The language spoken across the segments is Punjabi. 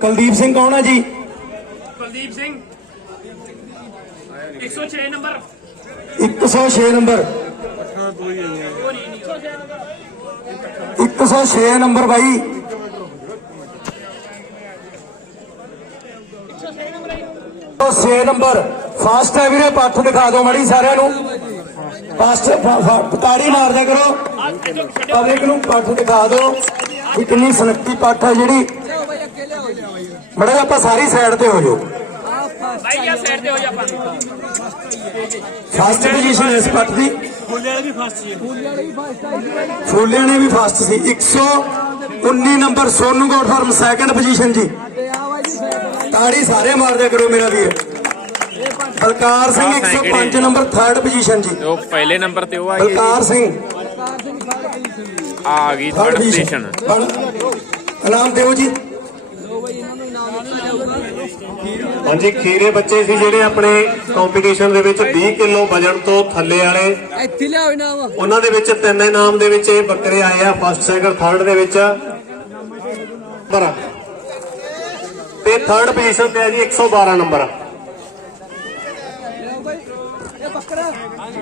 ਕੁਲਦੀਪ ਸਿੰਘ ਕੌਣ ਹੈ ਜੀ? Kuldeep Singh. 106 number. 106 number. 106 number ਬਾਈ। 106 ਨੰਬਰ। ਫਾਸਟ ਹੈ ਵੀਰੇ ਪੱਠ ਦਿਖਾ ਦਿਓ ਮੜੀ ਸਾਰਿਆਂ ਨੂੰ। ਫਾਸਟ ਤਾੜੀ ਮਾਰ ਦਿਆ ਕਰੋ। ਪਬਲਿਕ ਨੂੰ ਪੱਠ ਦਿਖਾ ਦਿਓ ਕਿੰਨੀ ਸਨੱਖੀ ਪੱਠ ਹੈ ਜਿਹੜੀ। ਮੜਾ ਆਪਾਂ ਸਾਰੀ ਸਾਈਡ ਤੇ ਹੋ ਜਾਓ। ਭਾਈ ਆ ਸਾਈਡ ਤੇ ਹੋ ਜਾ ਆਪਾਂ। ਫਸਟ ਪੋਜੀਸ਼ਨ ਇਸ ਪੱਟ ਦੀ। ਫੁੱਲੇ ਵਾਲੇ ਵੀ ਫਸਟ ਵੀ ਸੀ। 119 ਨੰਬਰ ਸੋਨੂ ਗੌਡ ਫਾਰਮ ਸੈਕੰਡ ਪੋਜੀਸ਼ਨ ਜੀ। ਤਾੜੀ ਸਾਰੇ ਮਾਰਦੇ ਕਰੋ ਮੇਰਾ ਵੀਰ। Balkar Singh 105 number third position ਜੀ। ਉਹ ਪਹਿਲੇ ਨੰਬਰ ਤੇ ਉਹ ਆ ਗਈ। ਬਲਕਾਰ ਸਿੰਘ। ਆ ਗਈ ਥਰਡ ਪੋਜੀਸ਼ਨ ਇਨਾਮ ਦਿਓ ਜੀ। ਹਾਂਜੀ ਖੀਰੇ ਬੱਚੇ ਸੀ ਜਿਹੜੇ ਆਪਣੇ ਕੰਪੀਟੀਸ਼ਨ ਦੇ ਵਿੱਚ 20 ਕਿਲੋ ਵਜਨ ਤੋਂ ਥੱਲੇ ਵਾਲੇ। ਇੱਥੇ ਲਿਆਓ ਇਹਨਾਂ ਵਾ ਉਹਨਾਂ ਦੇ ਵਿੱਚ ਤਿੰਨ ਇਨਾਮ ਦੇ ਵਿੱਚ ਇਹ ਬੱਕਰੇ ਆਏ ਆ ਫਸਟ ਸੈਕੰਡ ਥਰਡ ਦੇ ਵਿੱਚ। ਬਰਾ। ਤੇ ਥਰਡ ਪੋਜੀਸ਼ਨ ਤੇ ਹੈ ਜੀ 112 ਨੰਬਰ।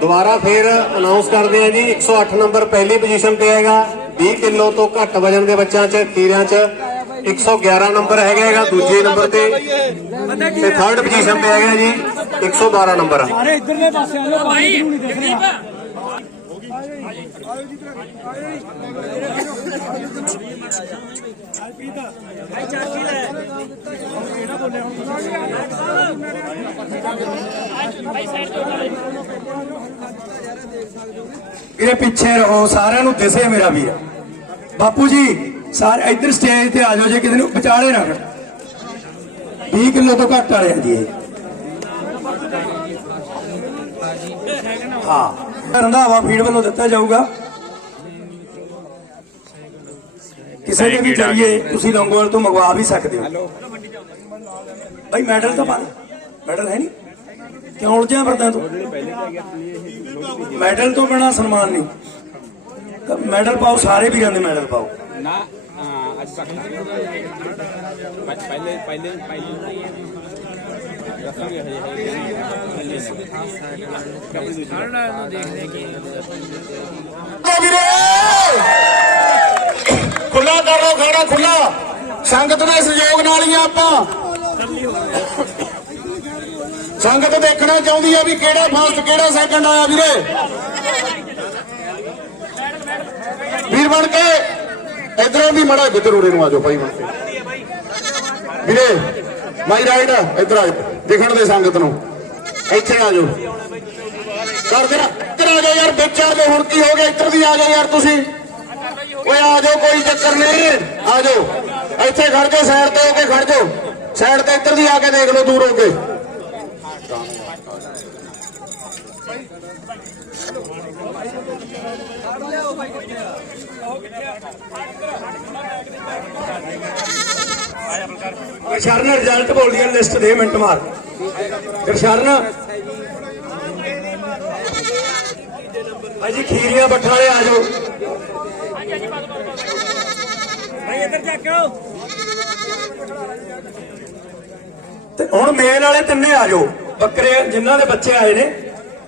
ਦੁਬਾਰਾ ਫੇਰ ਅਨਾਉਂਸ ਕਰਦੇ ਆ ਜੀ 108 ਨੰਬਰ ਪਹਿਲੀ ਪੋਜੀਸ਼ਨ ਤੇ ਹੈਗਾ 20 ਕਿਲੋ ਤੋਂ ਘੱਟ ਵਜਨ ਦੇ ਬੱਚਿਆਂ 'ਚ ਖੀਰਿਆਂ 'ਚ। 111 ਨੰਬਰ ਹੈਗਾ ਹੈਗਾ ਦੂਜੇ ਨੰਬਰ ਤੇ ਤੇ ਥਰਡ ਪੋਜੀਸ਼ਨ ਤੇ ਹੈਗਾ ਜੀ 112 ਨੰਬਰ ਭਾਈ ਜਗਦੀਪ ਇਹਦੇ ਪਿੱਛੇ ਰਹੋ ਸਾਰਿਆਂ ਨੂੰ ਦਿਸੇ ਮੇਰਾ ਵੀਰ। ਬਾਪੂ ਜੀ ਸਾਰੇ ਇੱਧਰ ਸਟੇਜ ਤੇ ਆ ਜਾਓ ਜੇ ਕਿਸੇ ਨੂੰ ਵਿਚਾਲੇ ਨਾ ਖੜੋ 20 ਕਿਲੋ ਤੋਂ ਘੱਟ ਆ ਜੀ ਹਾਂ। ਰੰਧਾਵਾ ਫੀਡ ਵੱਲੋਂ ਦਿੱਤਾ ਜਾਊਗਾ। ਕਿਸੇ ਦੇ ਵੀ ਜਰੀਏ ਤੁਸੀਂ ਲੰਗੋਵਾਲ ਤੋਂ ਮੰਗਵਾ ਵੀ ਸਕਦੇ ਹੋ। ਭਾਈ ਮੈਡਲ ਤਾਂ ਪਾ ਮੈਡਲ ਹੈ ਨਹੀਂ। ਕਿਉਂ ਉਲਝਿਆ ਫਿਰਦਾ ਤੂੰ? ਮੈਡਲ ਤੋਂ ਬਿਨਾ ਸਨਮਾਨ ਨਹੀਂ। ਮੈਡਲ ਪਾਓ ਸਾਰੇ ਵੀਰਾਂ ਦੇ ਮੈਡਲ ਪਾਓ। ਨਾ। ਅੱਜ ਤੱਕ ਪਹਿਲੇ ਪਹਿਲੇ ਪਹਿਲੇ ਦੱਸਾਂਗੇ ਹਜੇ ਵੀਰੇ ਖੁੱਲਾ ਕਰ ਲੋ ਖਾਣਾ ਖੁੱਲਾ ਸੰਗਤ ਦੇ ਸਹਿਯੋਗ ਨਾਲ ਹੀ ਆ ਆਪਾਂ। ਸੰਗਤ ਦੇਖਣਾ ਚਾਹੁੰਦੀ ਆ ਵੀ ਕਿਹੜਾ ਫਸਟ ਕਿਹੜਾ ਸੈਕੰਡ ਆਇਆ ਵੀਰੇ। ਵੀਰ ਬਣ ਕੇ ਇਧਰੋਂ ਵੀ ਮੜਾ ਵਿਚਰੂੜੇ ਨੂੰ ਆ ਜਾਓ ਭਾਈ ਬਣ ਵੀਰੇ ਮਾਈ ਰਾਈਡ ਇਧਰ ਆ ਜਾਓ, ਦੇ ਸੰਗਤ ਨੂੰ। ਇੱਥੇ ਆ ਜਾਓ। ਕਰ ਦੇ ਇੱਧਰ ਆ ਜਾਓ ਯਾਰ ਵਿੱਚ ਆ ਜਾਓ ਹੁਣ ਕੀ ਹੋ ਗਿਆ? ਇੱਧਰ ਦੀ ਆ ਜਾਓ ਯਾਰ ਤੁਸੀਂ। ਓਏ ਆ ਜਾਓ ਕੋਈ ਚੱਕਰ ਨਹੀਂ। ਆ ਜਾਓ। ਇੱਥੇ ਖੜ ਕੇ ਸਾਈਡ ਤੇ ਹੋ ਕੇ ਖੜ ਜਾਓ। ਸਾਈਡ ਤੇ ਇੱਧਰ ਦੀ ਆ ਕੇ ਦੇਖ ਲਓ ਦੂਰ ਹੋ ਕੇ। ਗਰਸ਼ਰਨ ਰਿਜ਼ਲਟ ਬੋਲ ਦਿਆ ਲਿਸਟ ਦੇ ਮਿੰਟ ਮਾਰ। ਗਰਸ਼ਰਨ ਭਾਜੀ ਖੀਰੀਆਂ ਬੱਠਾ ਵਾਲੇ ਆ ਜਾਓ। ਭਾਈ ਇੱਧਰ ਚੱਕੋ ਤੇ ਹੁਣ ਮੇਨ ਵਾਲੇ ਤਿੰਨੇ ਆ ਜਾਓ। ਬੱਕਰੇ ਜਿਨ੍ਹਾਂ ਦੇ ਬੱਚੇ ਆਏ ਨੇ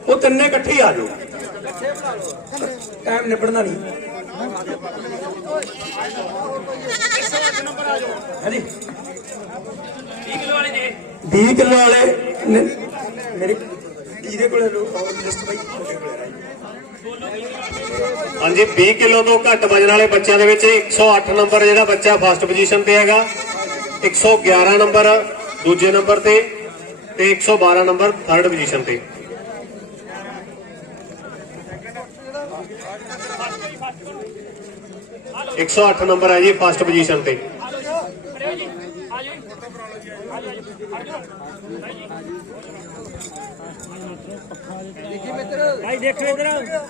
ਉਹ ਤਿੰਨੇ ਇਕੱਠੇ ਆ ਜਾਓ। ਟਾਈਮ ਨਿਬੜਨਾ ਨਹੀਂ। ਹਾਂਜੀ। 20 ਕਿਲੋ ਵਾਲੇ ਮੇਰੇ ਇਹਦੇ ਕੋਲੇ ਲਿਸਟ ਬਾਈ। ਹਾਂਜੀ 20 ਕਿਲੋ ਤੋਂ ਘੱਟ ਵਜਨ ਵਾਲੇ ਬੱਚਿਆਂ ਦੇ ਵਿੱਚ 108 ਨੰਬਰ ਜਿਹੜਾ ਬੱਚਾ ਫਸਟ ਪੋਜੀਸ਼ਨ ਤੇ ਹੈਗਾ 111 ਨੰਬਰ ਦੂਜੇ ਨੰਬਰ ਤੇ ਤੇ 112 ਨੰਬਰ ਥਰਡ ਪੋਜੀਸ਼ਨ ਤੇ। ਇੱਕ ਸੌ ਅੱਠ ਨੰਬਰ ਹੈ ਜੀ ਫਸਟ ਪੋਜੀਸ਼ਨ ਤੇ। ਭਾਈ ਦੇਖੋ ਇੱਧਰ।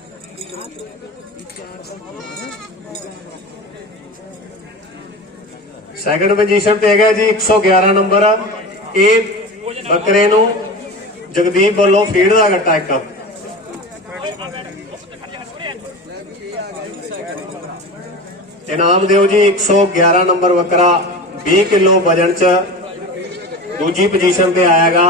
ਸੈਕੰਡ ਪੋਜੀਸ਼ਨ ਤੇ ਹੈਗਾ ਜੀ 111 ਨੰਬਰ ਇਹ ਬੱਕਰੇ ਨੂੰ ਜਗਦੀਪ ਵੱਲੋਂ ਫੀਡ ਦਾ ਗੱਟਾ ਇੱਕ। ਇਨਾਮ ਦਿਓ ਜੀ 111 ਨੰਬਰ ਬੱਕਰਾ 20 ਕਿਲੋ ਵਜਨ ਚ ਦੂਜੀ ਪੋਜੀਸ਼ਨ ਤੇ ਆਇਆਗਾ।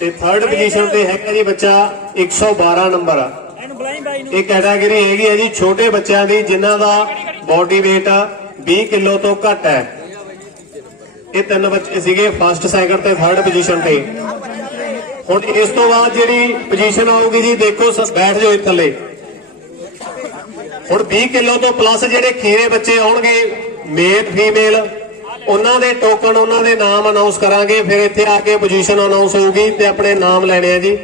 ਤੇ ਥਰਡ ਪੋਜੀਸ਼ਨ ਤੇ ਹੈਗਾ ਜੀ ਬੱਚਾ 112 ਨੰਬਰ। ਇਹ ਕੈਟਾਗਰੀ ਹੈਗੀ ਹੈ ਜੀ ਛੋਟੇ ਬੱਚਿਆਂ ਦੀ, ਜਿਨ੍ਹਾਂ ਦਾ ਬਾਡੀ weight 20 ਕਿਲੋ ਤੋਂ ਘੱਟ ਹੈ। ਇਹ ਤਿੰਨ ਬੱਚੇ ਸੀਗੇ ਫਸਟ ਸੈਕੰਡ ਤੇ ਥਰਡ ਪੋਜੀਸ਼ਨ ਤੇ। ਹੁਣ ਇਸ ਤੋਂ ਬਾਅਦ ਜਿਹੜੀ ਪੋਜੀਸ਼ਨ ਆਊਗੀ ਜੀ, ਦੇਖੋ ਬੈਠ ਜਾਓ ਇੱਥੇ ਥੱਲੇ। ਹੁਣ 20 ਕਿਲੋ ਤੋਂ ਪਲੱਸ ਜਿਹੜੇ ਖੀਰੇ ਬੱਚੇ ਆਉਣਗੇ ਮੇਲ ਫੀਮੇਲ ਉਹਨਾਂ ਦੇ ਟੋਕਨ ਉਹਨਾਂ ਦੇ ਨਾਮ ਅਨਾਉਂਸ ਕਰਾਂਗੇ, ਫਿਰ ਇੱਥੇ ਆ ਕੇ ਪੋਜੀਸ਼ਨ ਅਨਾਉਂਸ ਹੋਊਗੀ ਤੇ ਆਪਣੇ ਨਾਮ ਲੈਣੇ ਆ ਜੀ।